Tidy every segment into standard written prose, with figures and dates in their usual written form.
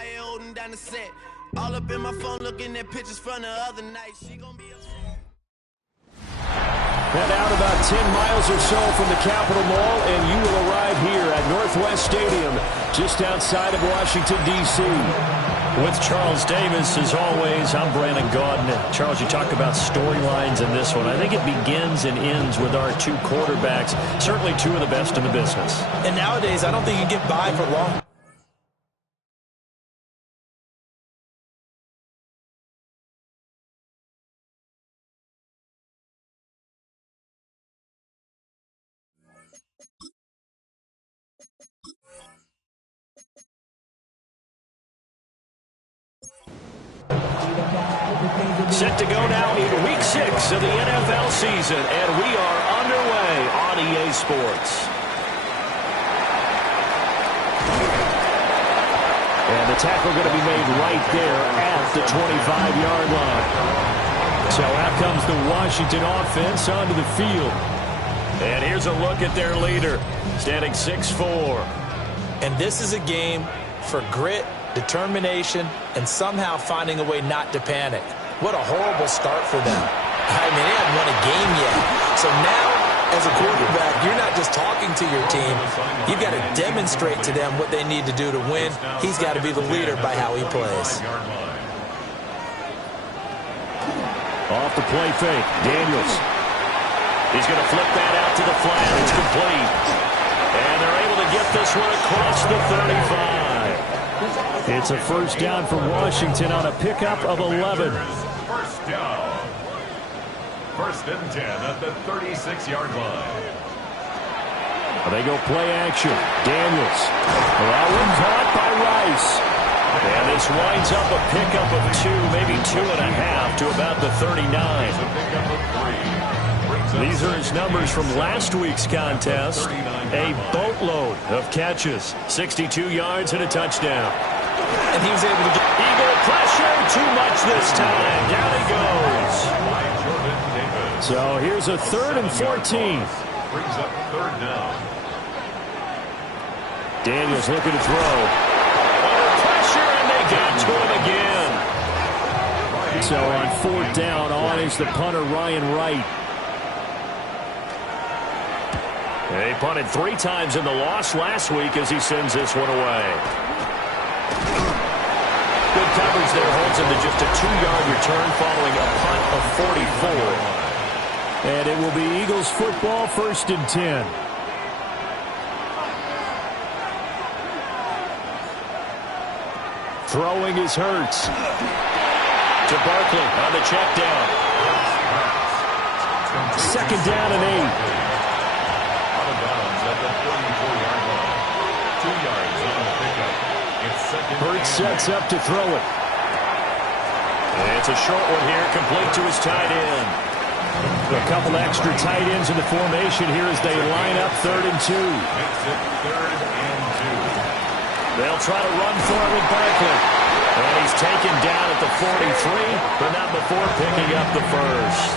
right here holding down the set. All up in my phone looking at pictures from the other night. She gonna be Head out about 10 miles or so from the Capitol Mall, and you will arrive here at Northwest Stadium, just outside of Washington, D.C. With Charles Davis, as always, I'm Brandon Gaudin. Charles, you talk about storylines in this one. I think it begins and ends with our two quarterbacks, certainly two of the best in the business. And nowadays, I don't think you can get by for long. Set to go now in Week 6 of the NFL season, and we are underway on EA Sports. And the tackle going to be made right there at the 25-yard line. So out comes the Washington offense onto the field. And here's a look at their leader, standing 6'4". And this is a game for grit, determination, and somehow finding a way not to panic. What a horrible start for them. I mean, they haven't won a game yet. So now, as a quarterback, you're not just talking to your team. You've got to demonstrate to them what they need to do to win. He's got to be the leader by how he plays. Off the play fake, Daniels. He's going to flip that out to the flat. It's complete. And they're able to get this one across the 35. It's a first down for Washington on a pickup of 11. First down. First and 10 at the 36-yard line. They go play action. Daniels. That one caught by Rice. And this winds up a pickup of 2, maybe 2.5 to about the 39. These are his numbers from last week's contest. A boatload of catches. 62 yards and a touchdown. And he was able to get Eagle pressure. Too much this time. Down he goes. So here's a 3rd and 14. Brings up third down. Daniels looking to throw. Under pressure, and they got to him again. So on 4th down, on is the punter, Ryan Wright. He punted 3 times in the loss last week as he sends this one away. Good coverage there holds him to just a 2-yard return following a punt of 44. And it will be Eagles football, 1st and 10. Throwing is Hurts. To Barkley on the check down. 2nd down and 8. Out of bounds at the 44-yard line. 2 yards on the pickup. It's second. Hurts sets up to throw it. It's a short one here, complete to his tight end. A couple extra tight ends in the formation here as they line up 3rd and 2. Makes it 3rd and 2. They'll try to run for it with Barkley. And he's taken down at the 43, but not before picking up the first.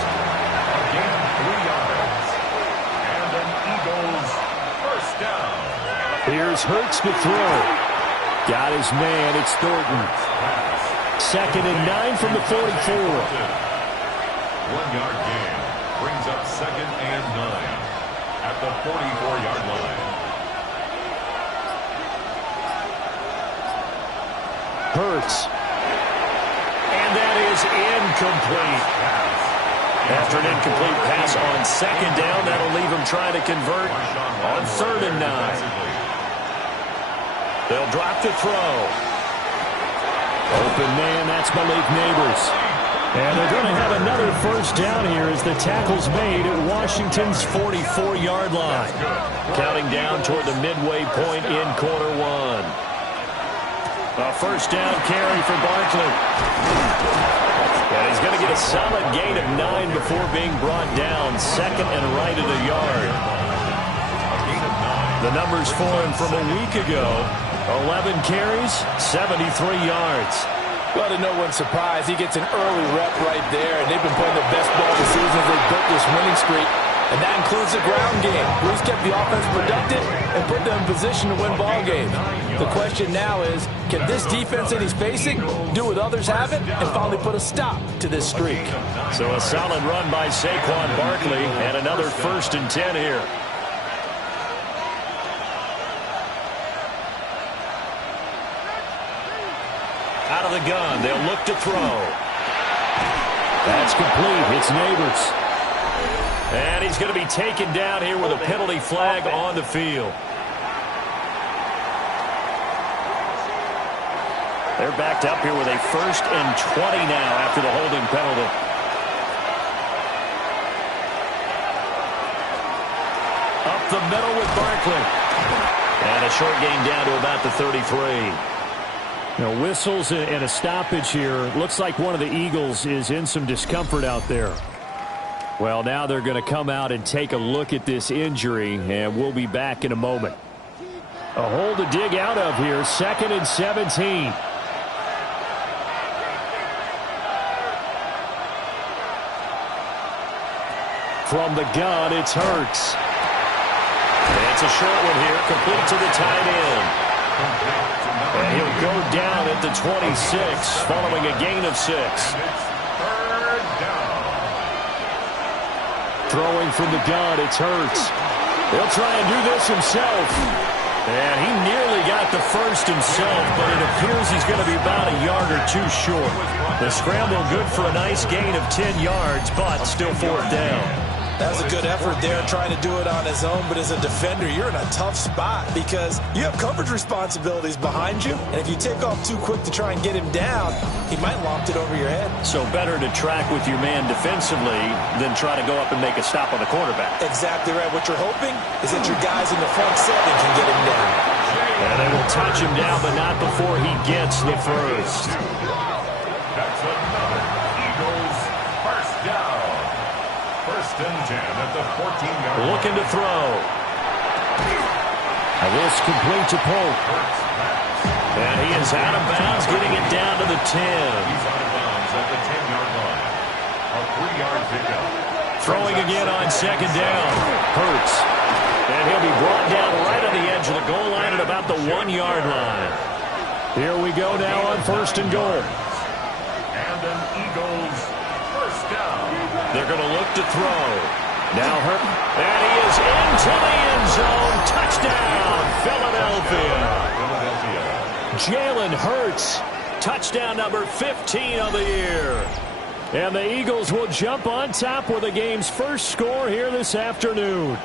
Again, 3 yards. And an Eagles first down. Here's Hurts to throw. Got his man. It's Thornton. 2nd and 9 from the 44. 1-yard gain. Brings up 2nd and 9 at the 44-yard line. Hurts. And that is incomplete. After an incomplete pass on 2nd down, that'll leave him trying to convert on 3rd and 9. They'll drop to throw. Open man, that's Malik Neighbors. And they're going to have another first down here as the tackle's made at Washington's 44-yard line. Counting down toward the midway point in quarter 1. A first down carry for Barkley. And he's going to get a solid gain of 9 before being brought down. 2nd and right of the yard. The numbers for him from a week ago. 11 carries, 73 yards. Well, to no one's surprise, he gets an early rep right there, and they've been playing their best ball this season as they built this winning streak. And that includes the ground game. Blues kept the offense productive and put them in position to win ball games. The question now is, can this defense that he's facing do what others haven't and finally put a stop to this streak? So a solid run by Saquon Barkley and another 1st and 10 here. Out of the gun, they'll look to throw. That's complete. It's Neighbors. And he's going to be taken down here with a penalty flag on the field. They're backed up here with a 1st and 20 now after the holding penalty. Up the middle with Barkley. And a short gain down to about the 33. Whistles and a stoppage here. Looks like one of the Eagles is in some discomfort out there. Well, now they're going to come out and take a look at this injury, and we'll be back in a moment. A hole to dig out of here, 2nd and 17. From the gun, it's Hurts. It's a short one here, complete to the tight end. And he'll go down at the 26 following a gain of 6. Throwing from the gun, it's Hurts. He'll try and do this himself. And he nearly got the 1st himself, but it appears he's going to be about a yard or 2 short. The scramble good for a nice gain of 10 yards, but still 4th down. That was a good effort there, trying to do it on his own. But as a defender, you're in a tough spot because you have coverage responsibilities behind you. And if you take off too quick to try and get him down, he might loft it over your head. So better to track with your man defensively than try to go up and make a stop on the quarterback. Exactly right. What you're hoping is that your guys in the front 7 can get him down. And they will touch him down, but not before he gets the 1st. That's another Eagles 1st down. 1st and 10 at the 14-yard line. Looking to throw. This complete to Polk. And he is out of bounds, getting it down to the 10. He's out of bounds at the 10-yard line. A 3-yard pickup. Throwing again on 2nd down. Hurts. And he'll be brought down right on the edge of the goal line at about the 1-yard line. Here we go now on 1st and goal. And an Eagles 1st down. They're going to look to throw. Now Hurts. And he is into the end zone. Touchdown, Philadelphia. Jalen Hurts. Touchdown number 15 of the year. And the Eagles will jump on top with the game's first score here this afternoon.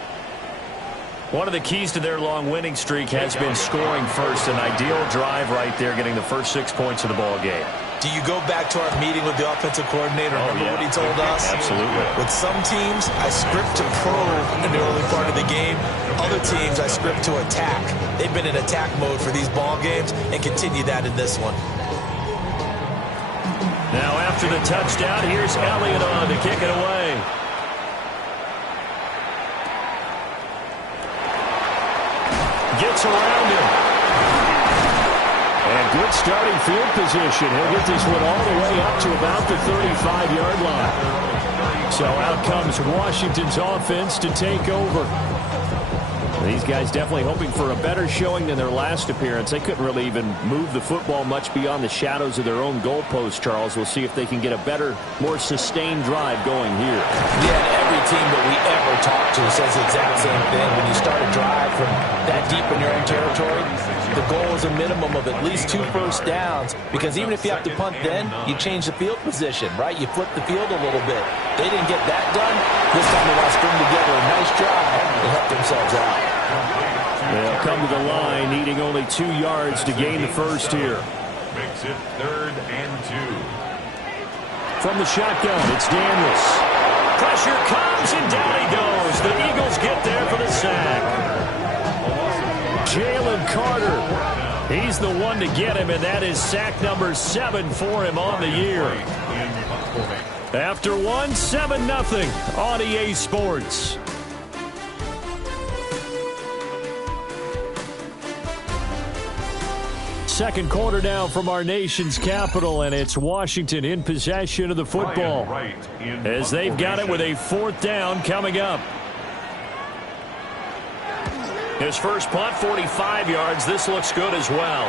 One of the keys to their long winning streak has been scoring first. An ideal drive right there, getting the first 6 points of the ball game. Do you go back to our meeting with the offensive coordinator? Remember what he told us? Absolutely. With some teams, I script to probe in the early part of the game. Other teams, I script to attack. They've been in attack mode for these ball games and continue that in this one. Now after the touchdown, here's Elliott on to kick it away. Gets around him. And good starting field position. He'll get this one all the way up to about the 35-yard line. So out comes Washington's offense to take over. These guys definitely hoping for a better showing than their last appearance. They couldn't really even move the football much beyond the shadows of their own goalpost, Charles. We'll see if they can get a better, more sustained drive going here. Yeah, and every team that we ever talk to says the exact same thing. When you start a drive from that deep in your own territory, the goal is a minimum of at least 2 first downs, because even if you have to punt then, you change the field position, right? You flip the field a little bit. They didn't get that done. This time they want to string together a nice drive and help themselves out. They'll come to the line, needing only 2 yards to gain the first here. Makes it 3rd and 2. From the shotgun, it's Daniels. Pressure comes, and down he goes. The Eagles get there for the sack. Jalen Carter. He's the one to get him, and that is sack number 7 for him on the year. After one, 7-0 on EA Sports. Second quarter now from our nation's capital, and it's Washington in possession of the football as they've got it with a 4th down coming up. His first punt, 45 yards. This looks good as well.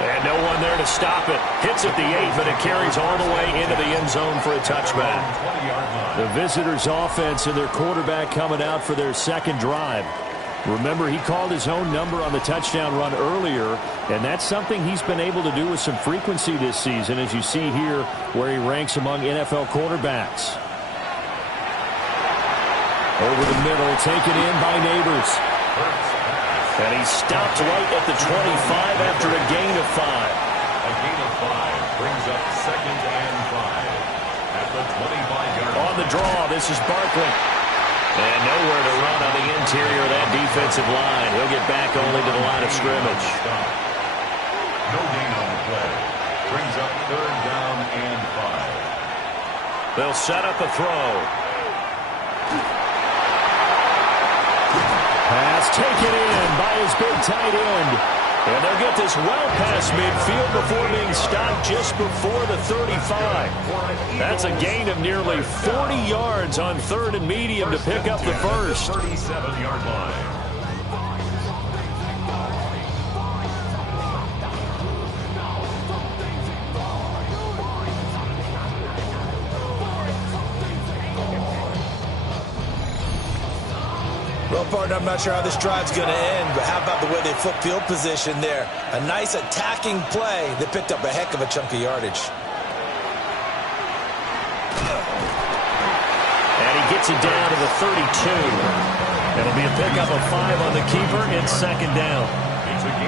And no one there to stop it. Hits at the 8, but it carries all the way into the end zone for a touchback. The visitors' offense and their quarterback coming out for their second drive. Remember, he called his own number on the touchdown run earlier, and that's something he's been able to do with some frequency this season, as you see here where he ranks among NFL quarterbacks. Over the middle, taken in by Neighbors. And he stopped right at the 25 after a gain of 5. A gain of 5 brings up 2nd and 5 at the 25-yard line. On the draw, this is Barkley. And nowhere to run on the interior of that defensive line. He'll get back only to the line of scrimmage. No gain on the play. Brings up 3rd down and 5. They'll set up a throw. Pass taken in by his big tight end. And they'll get this well past midfield before being stopped just before the 35. That's a gain of nearly 40 yards on 3rd and medium to pick up the first. 37-yard line. Well, partner, I'm not sure how this drive's going to end, but how about the way they flip field position there? A nice attacking play that picked up a heck of a chunk of yardage. And he gets it down to the 32. It'll be a pickup of 5 on the keeper. It's 2nd down.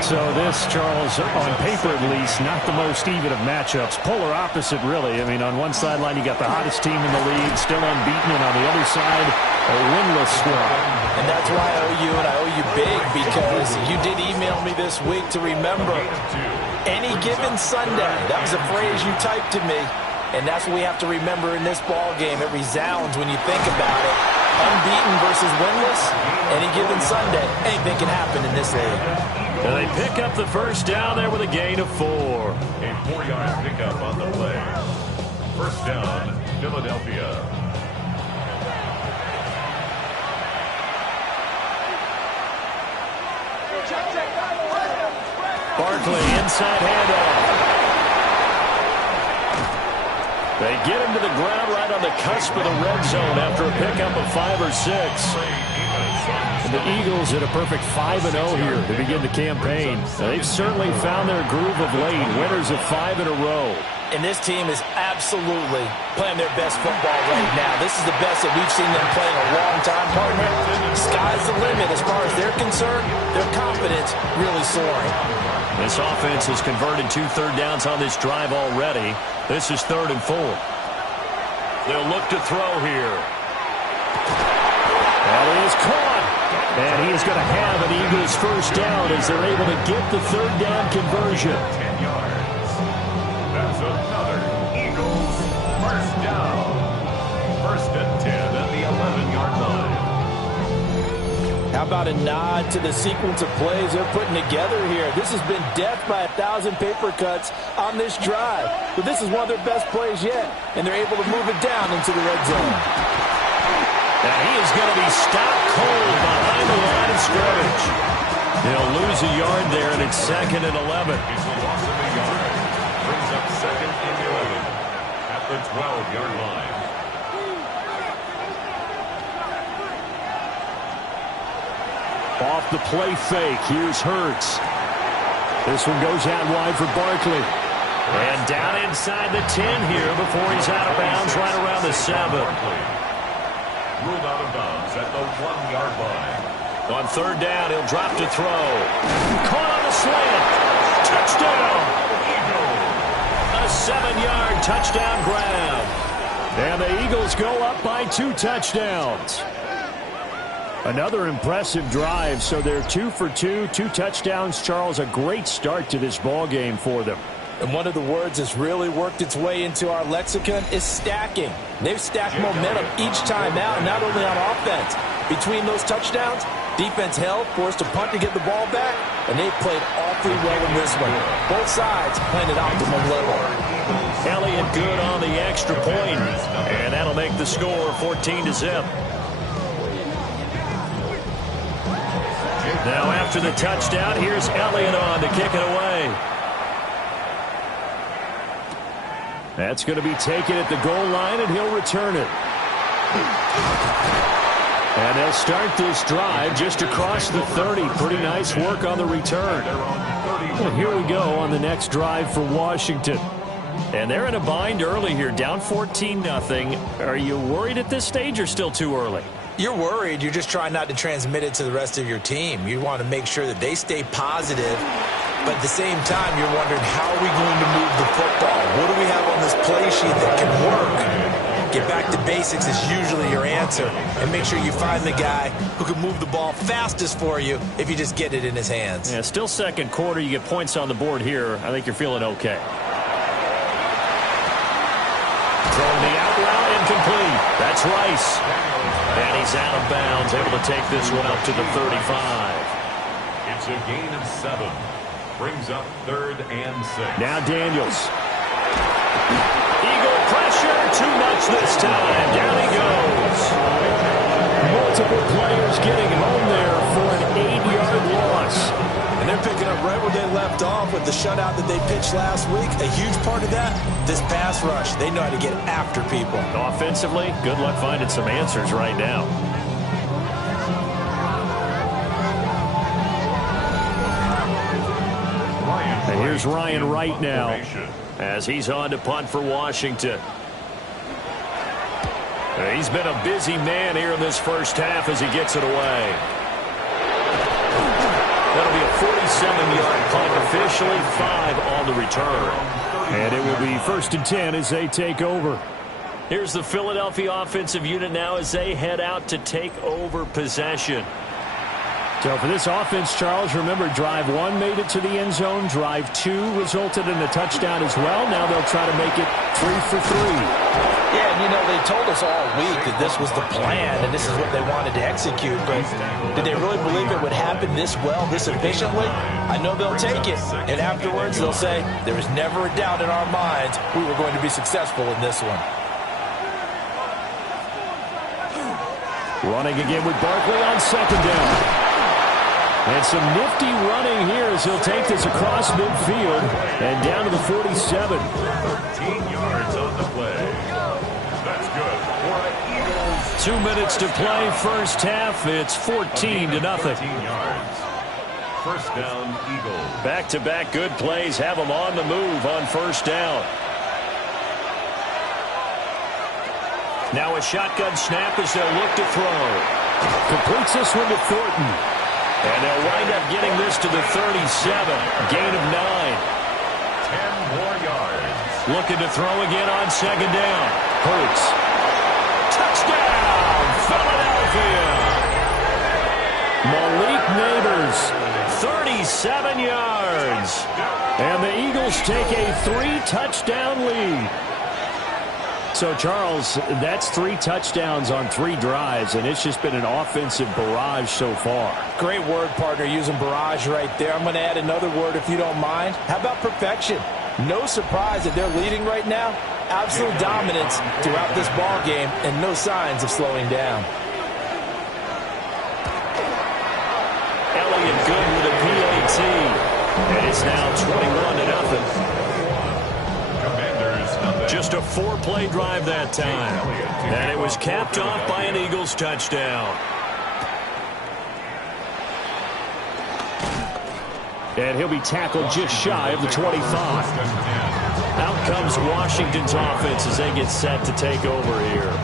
So this, Charles, on paper at least, not the most even of matchups. Polar opposite, really. I mean, on one sideline, you got the hottest team in the league, still unbeaten, and on the other side, a winless squad. And that's why I owe you, and I owe you big, because you did email me this week to remember any given Sunday. That was a phrase you typed to me, and that's what we have to remember in this ball game. It resounds when you think about it. Unbeaten versus winless, any given Sunday. Anything can happen in this league. And they pick up the first down there with a gain of 4. A 4-yard pickup on the play. First down, Philadelphia. Barkley, inside handoff. They get him to the ground right on the cusp of the red zone after a pickup of 5 or 6. And the Eagles at a perfect 5-0 here to begin the campaign. They've certainly found their groove of late, winners of 5 in a row. And this team is absolutely playing their best football right now. This is the best that we've seen them play in a long time, partner. Sky's the limit as far as they're concerned. Their confidence really soaring. This offense has converted 2 third downs on this drive already. This is 3rd and 4. They'll look to throw here. That is caught. And he is going to have an Eagles first down as they're able to get the 3rd down conversion. 10 yards. That's another Eagles first down. 1st and 10 at the 11-yard line. How about a nod to the sequence of plays they're putting together here? This has been death by 1,000 paper cuts on this drive. But this is one of their best plays yet, and they're able to move it down into the red zone. And he is going to be stopped cold behind the line of scrimmage. He'll lose a yard there, and it's 2nd and 11. It's a loss of a yard. Brings up 2nd and 11 at the 12-yard line. Off the play fake, here's Hurts. This one goes out wide for Barkley. And down inside the 10 here before he's out of bounds right around the 7. Ruled out of bounds at the 1-yard line. On 3rd down, he'll drop to throw. Caught on the slant. Touchdown. A 7-yard touchdown grab. And the Eagles go up by 2 touchdowns. Another impressive drive, so they're 2 for 2, 2 touchdowns. Charles, a great start to this ball game for them. And one of the words that's really worked its way into our lexicon is stacking. They've stacked momentum each time out, not only on offense. Between those touchdowns, defense held, forced to punt to get the ball back, and they played awfully well in this one. Both sides playing at optimum level. Elliott good on the extra point, and that'll make the score 14-0. Now after the touchdown, here's Elliott on to kick it away. That's going to be taken at the goal line, and he'll return it. And they'll start this drive just across the 30. Pretty nice work on the return. Well, here we go on the next drive for Washington. And they're in a bind early here, down 14-0. Are you worried at this stage or still too early? You're worried. You're just trying not to transmit it to the rest of your team. You want to make sure that they stay positive. But at the same time, you're wondering, how are we going to move the football? What do we have on this play sheet that can work? Get back to basics is usually your answer. And make sure you find the guy who can move the ball fastest for you if you just get it in his hands. Yeah, still second quarter. You get points on the board here. I think you're feeling okay. Throwing the out route, incomplete. That's Rice. And he's out of bounds, able to take this one up to the 35. It's a gain of 7. Brings up 3rd and 6. Now Daniels. Eagle pressure, too much this time. Down he goes. Multiple players getting home there for an 8-yard loss. And they're picking up right where they left off with the shutout that they pitched last week. A huge part of that, this pass rush. They know how to get after people. Offensively, good luck finding some answers right now. And here's Ryan Wright now as he's on to punt for Washington. He's been a busy man here in this first half as he gets it away. That'll be a 47-yard punt, officially 5 on the return. And it will be 1st and 10 as they take over. Here's the Philadelphia offensive unit now as they head out to take over possession. So for this offense, Charles, remember, drive 1 made it to the end zone. Drive 2 resulted in a touchdown as well. Now they'll try to make it 3 for 3. Yeah, and you know, they told us all week that this was the plan and this is what they wanted to execute. But did they really believe it would happen this well, this efficiently? I know they'll take it. And afterwards, they'll say, there was never a doubt in our minds we were going to be successful in this one. Running again with Barkley on 2nd down. And some nifty running here as he'll take this across midfield and down to the 47. 13 yards on the play. That's good for the Eagles. 2 minutes to play, first half. It's 14-0. 13 yards. First down, Eagles. Back-to-back good plays have them on the move on first down. Now a shotgun snap as they'll look to throw. Completes this one to Thornton. And they'll wind up getting this to the 37. Gain of 9. 10 more yards. Looking to throw again on 2nd down. Hurts. Touchdown, Philadelphia. Malik Neighbors, 37 yards. And the Eagles take a 3-touchdown lead. So, Charles, that's 3 touchdowns on 3 drives, and it's just been an offensive barrage so far. Great word, partner, using barrage right there. I'm going to add another word if you don't mind. How about perfection? No surprise that they're leading right now. Absolute dominance throughout this ball game and no signs of slowing down. Elliott good with a PAT, and it's now 21-0. Just a 4-play drive that time. And it was capped off by an Eagles touchdown. And he'll be tackled just shy of the 25. Out comes Washington's offense as they get set to take over here.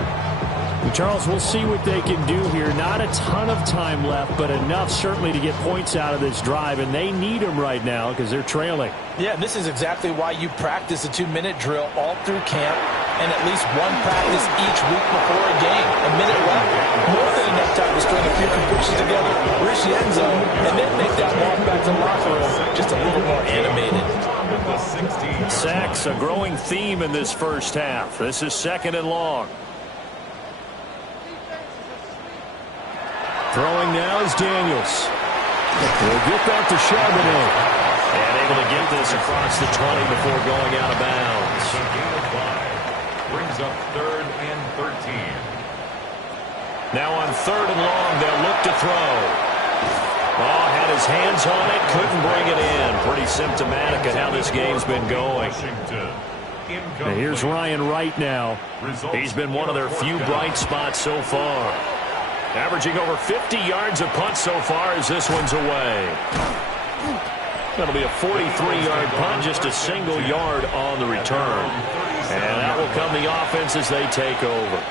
Charles, we'll see what they can do here. Not a ton of time left, but enough certainly to get points out of this drive, and they need them right now because they're trailing. Yeah, this is exactly why you practice a 2-minute drill all through camp and at least one practice each week before a game. A minute left, more than enough time to string a few completions together, reach the end zone, and then make that walk back to the locker room just a little more animated. Sacks, a growing theme in this first half. This is 2nd and long. Throwing now is Daniels. We'll get that to Charbonnet. And able to get this across the 20 before going out of bounds. So gain of 5 brings up 3rd and 13. Now on 3rd and long, they'll look to throw. Oh, had his hands on it, couldn't bring it in. Pretty symptomatic of how this game's been going. And here's Ryan Wright now. He's been one of their few bright spots so far. Averaging over 50 yards a punt so far as this one's away. That'll be a 43-yard punt, just a single yard on the return. And that will come the offense as they take over.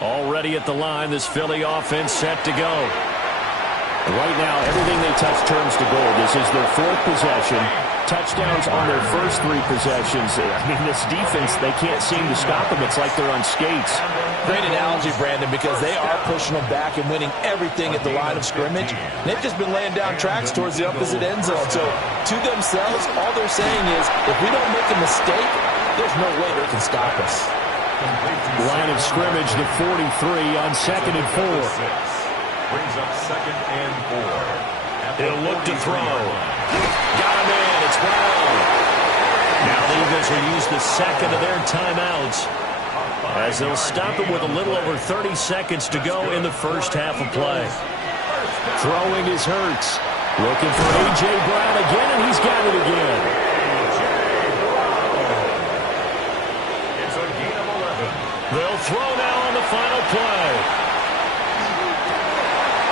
Already at the line, this Philly offense set to go. Right now, everything they touch turns to gold. This is their fourth possession. Touchdowns on their first three possessions. I mean, this defense, they can't seem to stop them. It's like they're on skates. Great analogy, Brandon, because they are pushing them back and winning everything at the line of scrimmage. They've just been laying down tracks towards the opposite end zone. So, to themselves, all they're saying is, if we don't make a mistake, there's no way they can stop us. Line of scrimmage, the 43 on 2nd and 4. Brings up 2nd and 4. He'll look to throw. Got him in. It's Brown. Now the Eagles will use the second of their timeouts as they'll stop it with a little over 30 seconds to go in the first half of play. Throwing is Hurts. Looking for A.J. Brown again, and he's got it again. It's a gain of 11. They'll throw now on the final play.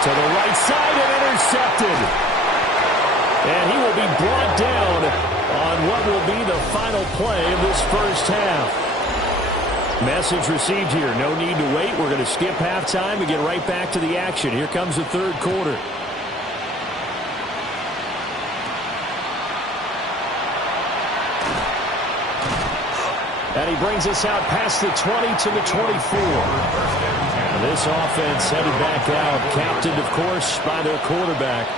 To the right side and intercepted. And he will be brought down on what will be the final play of this first half. Message received here. No need to wait. We're going to skip halftime and get right back to the action. Here comes the third quarter. And he brings us out past the 20 to the 24. This offense headed back out, captained, of course, by their quarterback.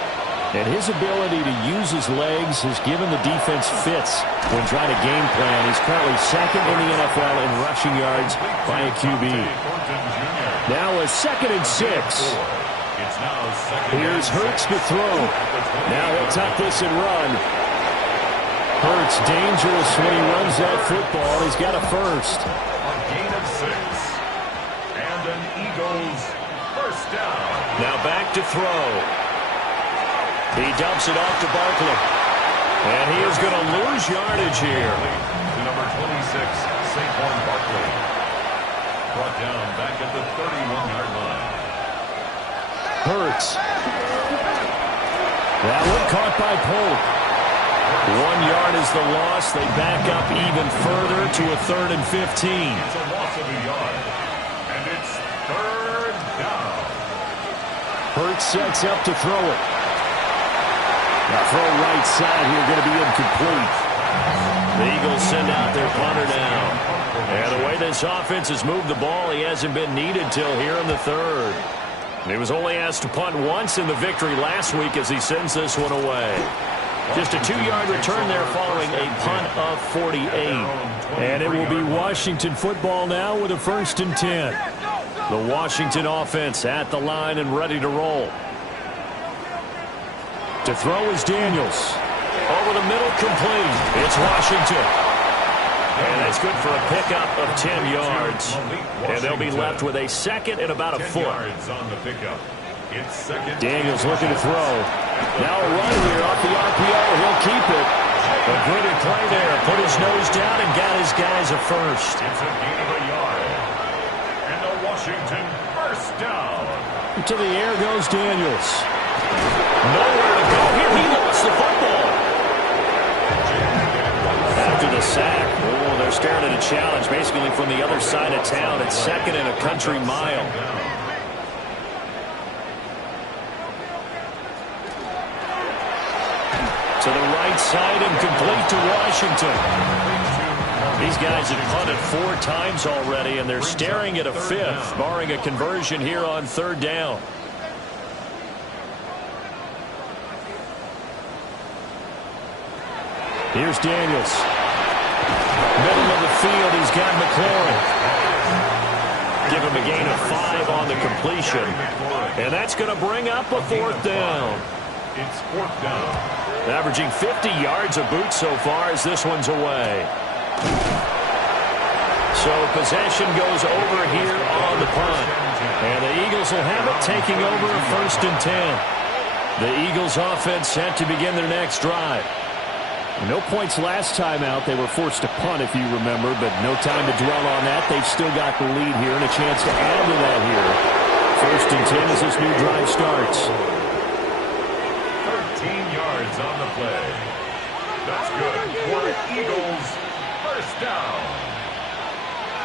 And his ability to use his legs has given the defense fits when trying to game plan. He's currently second in the NFL in rushing yards by a QB. Now a 2nd and 6. Here's Hurts to throw. Now he'll tuck this and run. Hurts dangerous when he runs that football. He's got a first. A gain of 6. And an Eagles first down. Now back to throw. He dumps it off to Barkley. And he is going to lose yardage here. To number 26, Saquon Barkley. Brought down back at the 31-yard line. Hurts. That one caught by Polk. 1 yard is the loss. They back up even further to a 3rd and 15. It's a loss of a yard. And it's 3rd down. Hurts sets up to throw it. The throw right side here going to be incomplete. The Eagles send out their punter now. And the way this offense has moved the ball, he hasn't been needed till here in the 3rd. He was only asked to punt once in the victory last week as he sends this one away. Just a 2-yard return there following a punt of 48. And it will be Washington football now with a 1st and 10. The Washington offense at the line and ready to roll. To throw is Daniels. Over the middle, complete. It's Washington. And that's good for a pickup of 10 yards. And they'll be left with a 2nd and about a foot. On the pickup. It's 2nd. Daniels looking to throw. Now a run here off the RPO. He'll keep it. A gritty play there. Put his nose down and got his guys a first. It's a gain of a yard. And the Washington first down. To the air goes Daniels. Nowhere to go here. He lost the football. After the sack, they're staring at a challenge basically from the other side of town. It's 2nd and a country mile. To the right side and complete to Washington. These guys have punted 4 times already, and they're staring at a 5th, barring a conversion here on 3rd down. Here's Daniels. Middle of the field, he's got McLaurin. Give him a gain of 5 on the completion. And that's going to bring up a 4th down. It's 4th down. Averaging 50 yards a boot so far as this one's away. So possession goes over here on the punt. And the Eagles will have it, taking over a 1st and 10. The Eagles offense set to begin their next drive. No points last time out. They were forced to punt, if you remember, but no time to dwell on that. They've still got the lead here and a chance to add to that here. 1st and 10 as this new drive starts. 13 yards on the play. That's good for the Eagles. First down.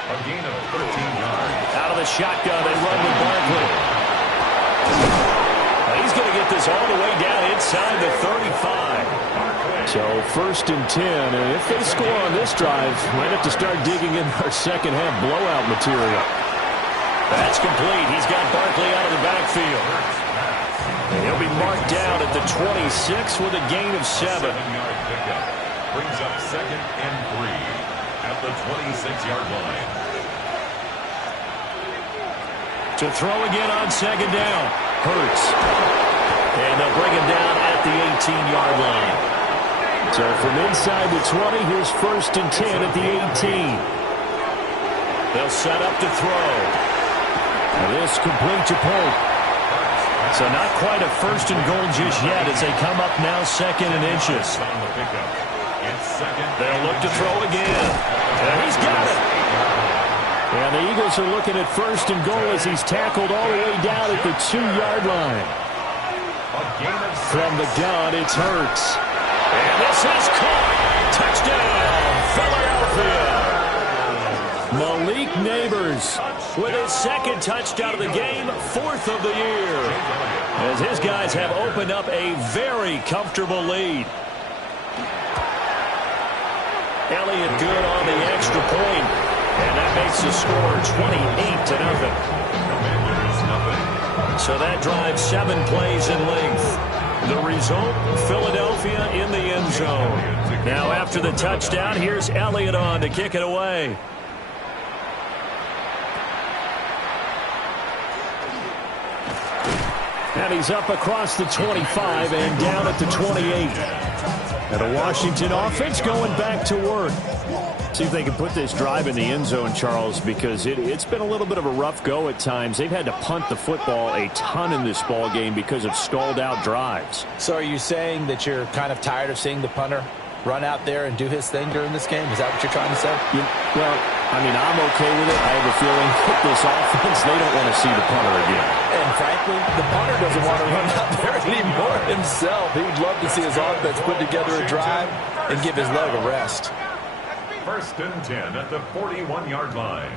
A gain of 13 yards. Out of the shotgun, they run with Barkley. He's going to get this all the way down inside the 35. So 1st and 10, and if they score on this drive, might have to start digging in our second half blowout material. That's complete. He's got Barkley out of the backfield. And he'll be marked down at the 26 with a gain of 7. 7-yard pickup. Brings up 2nd and 3 at the 26-yard line. To throw again on 2nd down. Hurts. And they'll bring him down at the 18-yard line. So from inside the 20, here's 1st and 10 at the 18. They'll set up to throw. Now this complete to Polk. So not quite a 1st and goal just yet as they come up now 2nd and inches. They'll look to throw again. And he's got it. And the Eagles are looking at 1st and goal as he's tackled all the way down at the 2-yard line. From the gun, it's Hurts. And this is caught. Touchdown, Philadelphia. Malik Neighbors with his 2nd touchdown of the game, 4th of the year. As his guys have opened up a very comfortable lead. Elliott good on the extra point. And that makes the score 28-0. So that drives 7 plays in length. The result, Philadelphia in the end zone. Now after the touchdown, here's Elliott on to kick it away. And he's up across the 25 and down at the 28. And a Washington offense going back to work. See if they can put this drive in the end zone, Charles, because it's been a little bit of a rough go at times. They've had to punt the football a ton in this ball game because of stalled out drives. So are you saying that you're kind of tired of seeing the punter run out there and do his thing during this game? Is that what you're trying to say? Well, I mean, I'm okay with it. I have a feeling with this offense, they don't want to see the punter again. And frankly, the punter doesn't want to run out there anymore himself. He would love to see his offense put together a drive and give his leg a rest. 1st and 10 at the 41-yard line.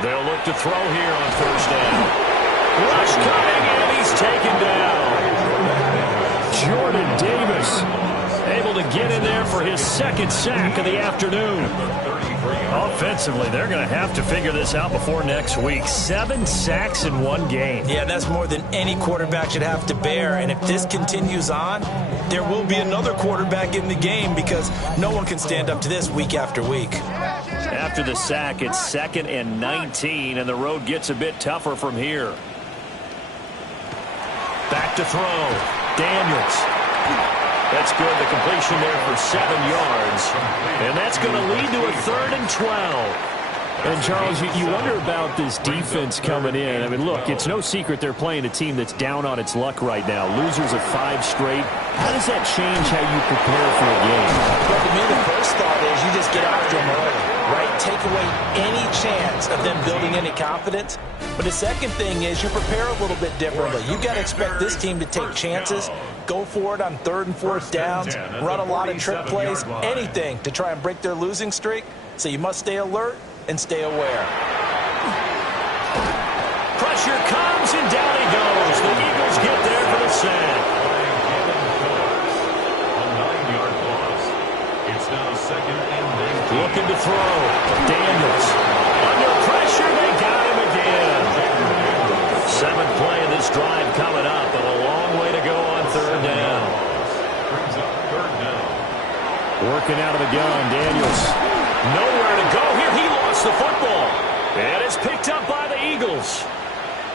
They'll look to throw here on 1st down. Rush coming, and he's taken down. Jordan Davis able to get in there for his 2nd sack of the afternoon. Offensively, they're going to have to figure this out before next week. 7 sacks in one game. Yeah, that's more than any quarterback should have to bear. And if this continues on, there will be another quarterback in the game because no one can stand up to this week after week. After the sack, it's 2nd and 19, and the road gets a bit tougher from here. Back to throw. Daniels. That's good. The completion there for 7 yards. And that's going to lead to a 3rd and 12. And, Charles, you wonder about this defense coming in. I mean, look, it's no secret they're playing a team that's down on its luck right now. Losers of 5 straight. How does that change how you prepare for a game? Well, to me, the first thought is you just get after them early, right? Take away any chance of them building any confidence. But the second thing is you prepare a little bit differently. You got to expect this team to take chances, go for it on 3rd and 4th downs, run a lot of trick plays, anything to try and break their losing streak. So you must stay alert and stay aware. Pressure comes, and down he goes. The Eagles get there for the sack. A 9-yard loss. It's now 2nd and 19. Looking to throw. Daniels. Under pressure, they got him again. 7th play of this drive coming up, and a long way to go on 3rd down. Brings up 3rd down. Working out of the gun, Daniels. Nowhere to go here. He lost the football. And it's picked up by the Eagles.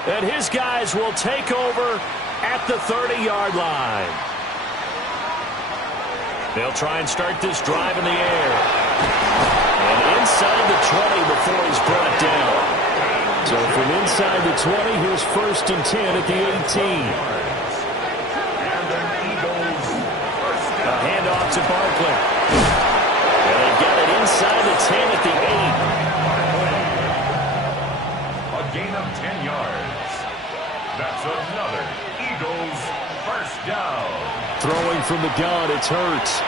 And his guys will take over at the 30-yard line. They'll try and start this drive in the air. And inside the 20 before he's brought down. So from inside the 20, here's 1st and 10 at the 18. to Barkley. And they've got it inside the 10 at the 8. A gain of 10 yards. That's another Eagles first down. Throwing from the gun, it's Hurts.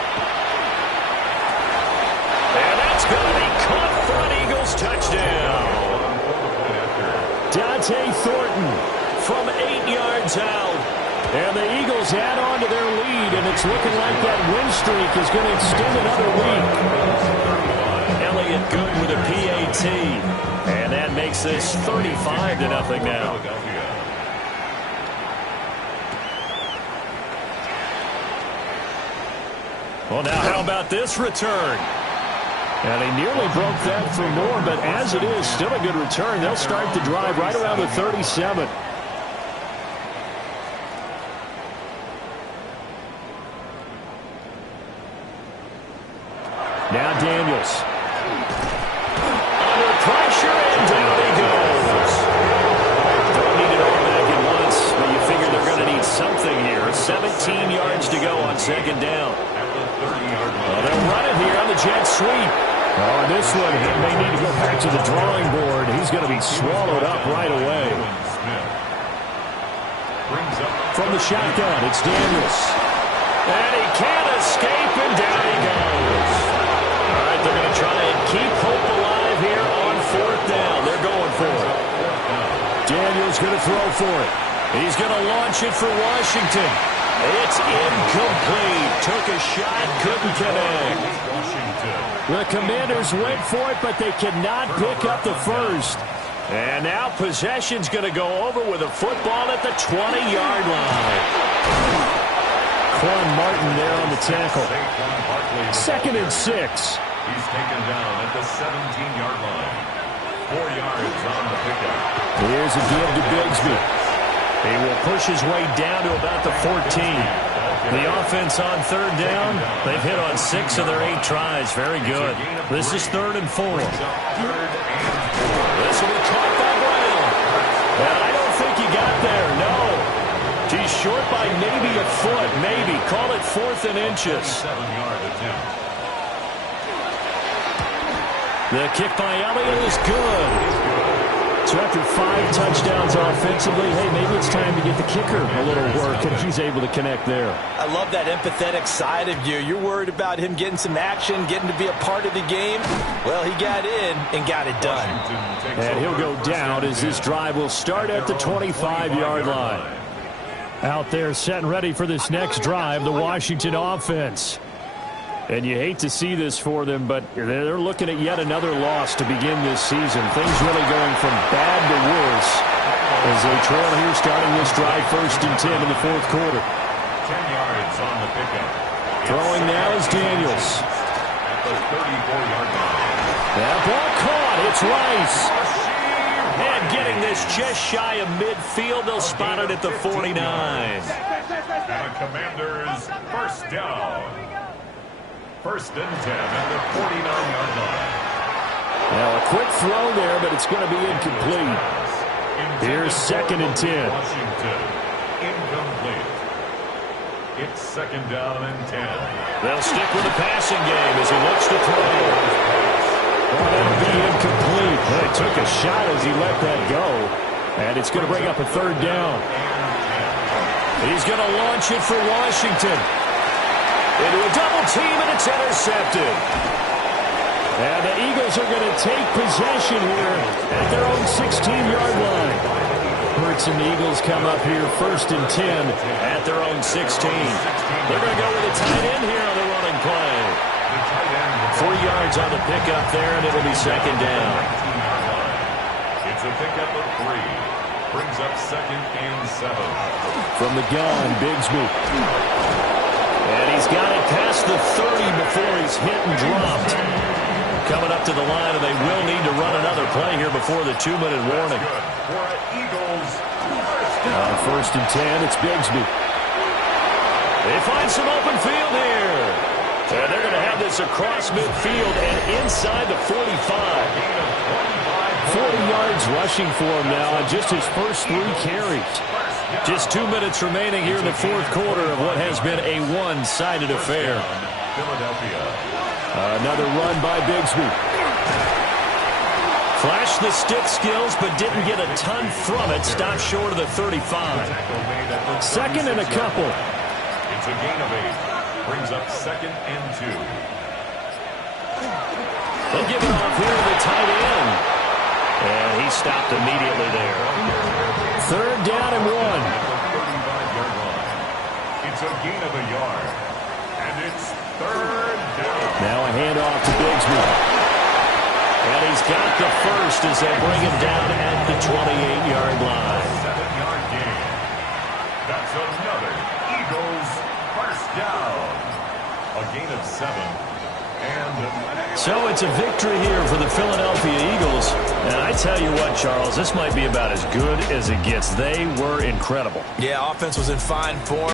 And that's going to be caught for an Eagles touchdown. Dante Thornton from 8 yards out. And the Eagles add on to their lead, and it's looking like that win streak is going to extend another week. Elliott good with a PAT. And that makes this 35-0 now. Well, now how about this return? And they nearly broke that for more, but as it is, still a good return. They'll start the drive right around the 37. Now Daniels. Under pressure, and down he goes. Don't need it all back at once, but you figure they're going to need something here. 17 yards to go on second down. They'll run it here on the jet sweep. Oh, this one, he may need to go back to the drawing board. He's going to be swallowed up right away. From the shotgun, it's Daniels. And he can't escape, and down he goes. All right, they're going to try and keep hope alive here on fourth down. They're going for it. Daniels going to throw for it. He's going to launch it for Washington. It's incomplete. Took a shot, couldn't connect. The Commanders went for it, but they cannot pick up the first. And now possession's going to go over with a football at the 20-yard line. Quan Martin there on the tackle. 2nd and 6. He's taken down at the 17-yard line. 4 yards on the pickup. Here's a give to Bigsby. He will push his way down to about the 14. The offense on third down, they've hit on 6 of their 8 tries. Very good. This is 3rd and 4. This will be caught by Brown. And I don't think he got there, no. He's short by maybe a foot, maybe. Call it 4th and inches. 7-yard attempt. The kick by Elliott is good. So after 5 touchdowns offensively, hey, maybe it's time to get the kicker a little work, and he's able to connect there. I love that empathetic side of you. You're worried about him getting some action, getting to be a part of the game. Well, he got in and got it done. And he'll go down as this drive will start at the 25-yard line. Out there set and ready for this next drive, the Washington offense. And you hate to see this for them, but they're looking at yet another loss to begin this season. Things really going from bad to worse as they trail here starting this drive 1st and 10 in the 4th quarter. 10 yards on the pickup. Throwing now is Daniels. At the 34-yard line. That ball caught. It's Rice. And getting this just shy of midfield, they'll spot it at the 49. And the Commanders first down. 1st and 10 at the 49-yard line. Now a quick throw there, but it's going to be incomplete. Here's 2nd and 10. Washington, incomplete. It's 2nd down and 10. They'll stick with the passing game as he looks to throw. Well, that'll be incomplete. He took a shot as he let that go. And it's going to bring up a 3rd down. He's going to launch it for Washington. Into a double team, and it's intercepted. And the Eagles are going to take possession here at their own 16-yard line. Hurts and the Eagles come up here 1st and 10 at their own 16. They're going to go with a tight end here on the running play. 4 yards on the pickup there, and it'll be 2nd down. It's a pickup of 3. Brings up 2nd and 7. From the gun, Bigsby. And he's got it past the 30 before he's hit and dropped. Coming up to the line, and they will need to run another play here before the 2-minute warning. For Eagles, 1st and 10, it's Bigsby. They find some open field here. And they're going to have this across midfield and inside the 45. 40 yards rushing for him now on just his first 3 carries. Just 2 minutes remaining here in the 4th quarter of what has been a one-sided affair. Philadelphia. Another run by Bigsby. Flashed the stick skills, but didn't get a ton from it. Stopped short of the 35. Second and a couple. It's a gain of 8. Brings up 2nd and 2. They'll give it off here to the tight end. And he stopped immediately there. Third down and 1. At the 35-yard line. It's a gain of a yard. And it's 3rd down. Now a handoff to Bigsby. And he's got the first as they bring him down at the 28-yard line. 7-yard gain. That's another Eagles first down. A gain of 7. And so it's a victory here for the Philadelphia Eagles. And I tell you what, Charles, this might be about as good as it gets. They were incredible. Yeah, offense was in fine form.